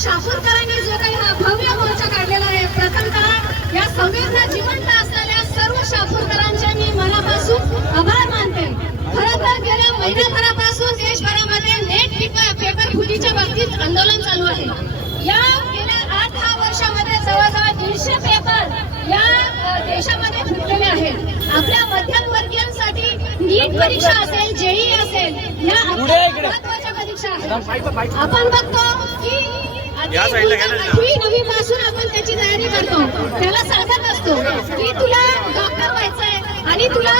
शापूरकरांनी जो काही हा भव्य मोर्चा काढलेला आहे, प्रथमतः या संवेदना जिवंत असलेल्या सर्व शापूरकरांचे मी मनापासून आभार मानते। खरं तर गेल्या महिनाभरापासून देशभरामध्ये नेट पेपर फुटीच्या बाबतीत आंदोलन चालू आहे। या गेल्या 8-10 वर्षामध्ये जवळजवळ 150 पेपर या देशामध्ये फुटलेले आहेत। आपल्या मध्यमवर्गीयांसाठी नीट परीक्षा असेल, जेईई असेल, या महत्त्वाच्या परीक्षा आहेत। आपण बघतो की 8वी पासून आपण त्याची तयारी करतो, त्याला सांगत असतो की तुला डॉक्टर व्हायचंय आणि तुला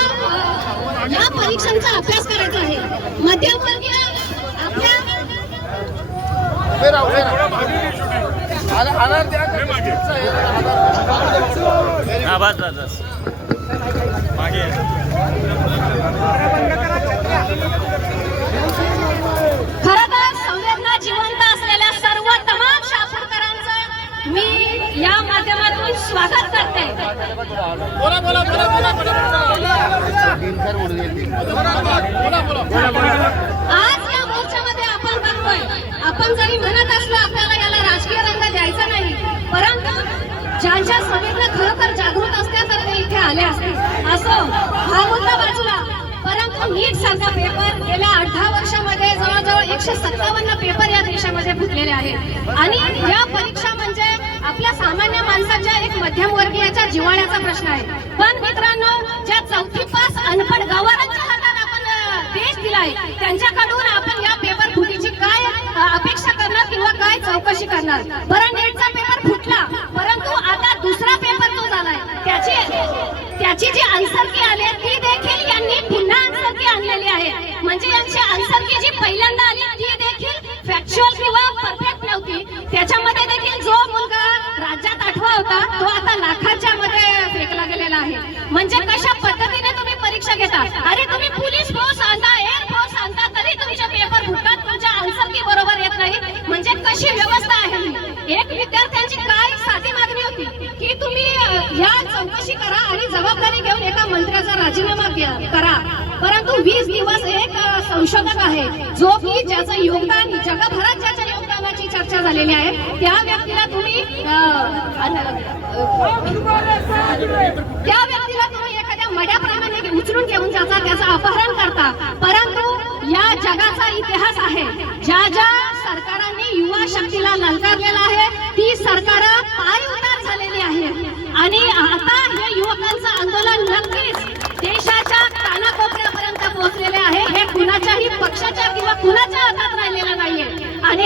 या परीक्षांचा अभ्यास करायचा आहे। मध्यमवर्गीय आपल्या खरं तर संवेदना जिवंत असलेल्या सर्व तमाम शापूरकरांचं मी या माध्यमातून स्वागत करते। आज या मोर्चामध्ये आपण बघतोय, आपण जरी म्हणत असलो आपल्याला याला राजकीय रंग द्यायचा नाही, परंतु ज्यांच्या संवेदना खरोखर जागृत असत्या तर ते इथे आले असते। असो, हा मुद्दा बाजूला, परंतु नीट सारखा पेपर गेल्या 8-10 वर्षामध्ये जवळजवळ 157 पेपर या देशामध्ये फुटलेले आहेत आणि या परीक्षा म्हणजे आपल्या सामान्य माणसाच्या एक मध्यमवर्गीयाच्या जिव्हाळ्याचा प्रश्न आहे। पण मित्रांनो, ज्या 4थी पास अनपढ गवारांच्या हातात आपण देश दिलाय, त्यांच्याकडून आपण या पेपर फुटीची काय अपेक्षा करणार किंवा काय चौकशी करणार? बरं, नेटचा पेपर फुटला, परंतु आता दुसरा पेपर जो झालाय त्याची जी आन्सर की आली ती देखील यांनी पुन्हा आन्सर की आणलेली आहे। म्हणजे यांची आन्सर की जी पहिल्यांदा आली ती देखील फॅक्च्युअल किंवा परफेक्ट नव्हती। त्याच्यामध्ये देखील जो मुलगा राज्यात 8वा होता तो आता लाखाच्या मध्ये फेकला गेलेला आहे। म्हणजे कशा पद्धतीने तुम्ही परीक्षा घेता? अरे तुम्ही पोलीस फोर्स आणता, एअर फोर्स आणता, तरी तुमचे पेपर फुटतात, तुमच्या आन्सर की बरोबर येत नाही। म्हणजे कशी व्यवस्था आहे? एक विद्यार्थ्यांची काय साधी मागणी होती की तुम्ही या चौकशी करा आणि जबाबदारी घेऊन एका मंत्र्याचा राजीनामा करा, परंतु 20 दिवस एक संशोधक आहे जो की ज्याचं योगदान जगभरात ज्याच्या योगदानाची चर्चा झालेली आहे, त्या व्यक्तीला तुम्ही एखाद्या मड्याप्रमाणे उचलून घेऊन जाता, त्याचं अपहरण करता। परंतु या जगाचा इतिहास आहे, ज्या ज्या सरकारांनी युवा शक्तीला ललकारलेला आहे ती सरकार पायउतार झालेली आहे आणि आता हे युवकांचं आंदोलन नक्कीच देशाच्या कानाकोपऱ्यापर्यंत पोहोचलेले आहे। हे कुणाच्याही पक्षाच्या किंवा कुणाच्या हातात राहिलेलं नाहीये आणि